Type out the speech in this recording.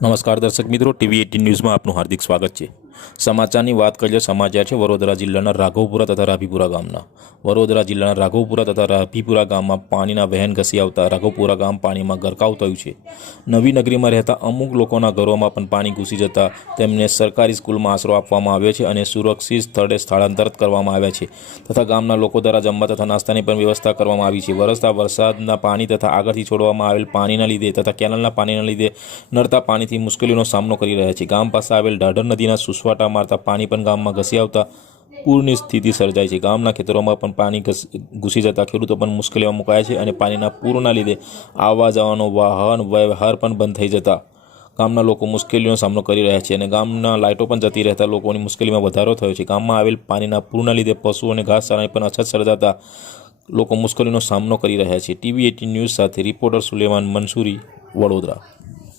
નમસ્કાર દર્શક મિત્રો, TV18 ન્યૂઝમાં આપનું હાર્દિક સ્વાગત છે। સમાચારની વાત કરીએ। સમાચાર છે વડોદરા જિલ્લાના રાઘવપુરા તથા રાભીપુરા ગામના। વડોદરા જિલ્લાના રાઘવપુરા તથા રાભીપુરા ગામમાં પાણીના વહેણ ઘસી આવતા રાઘવપુરા ગામ પાણીમાં ગરકાવ થયું છે। નવી નગરીમાં રહેતા અમુક લોકોના ઘરોમાં પણ પાણી ઘૂસી જતા તેમને સરકારી સ્કૂલમાં આશરો આપવામાં આવ્યો છે અને સુરક્ષિત સ્થળે સ્થળાંતરિત કરવામાં આવ્યા છે તથા ગામના લોકો દ્વારા જમવા તથા નાસ્તાની પણ વ્યવસ્થા કરવામાં આવી છે। વરસતા વરસાદના પાણી તથા આગળથી છોડવામાં આવેલ પાણીના લીધે તથા કેનાલના પાણીના લીધે નડતા પાણીથી મુશ્કેલીનો સામનો કરી રહ્યા છે। ગામ પાસે આવેલ ઢાઢર નદીના સુસવાટા મારતા પાણી પણ ગામમાં ઘસી આવતા પૂરની સ્થિતિ સર્જાઈ છે। ગામના ખેતરોમાં પણ પાણી ઘૂસી જતા ખેડૂતો પણ મુશ્કેલીમાં મુકાયા છે અને પાણીના પૂરના લીધે આવવા જવાનો વાહન વ્યવહાર પણ બંધ થઈ જતા ગામના લોકો મુશ્કેલીનો સામનો કરી રહ્યા છે અને ગામના લાઇટો પણ જતી રહેતા લોકોની મુશ્કેલીમાં વધારો થયો છે। ગામમાં આવેલ પાણીના પૂરના લીધે પશુઓ અને ઘાસચારાની પણ અછત સર્જાતા લોકો મુશ્કેલીનો સામનો કરી રહ્યા છે। TV18 ન્યૂઝ સાથે રિપોર્ટર સુલેમાન મંસૂરી, વડોદરા।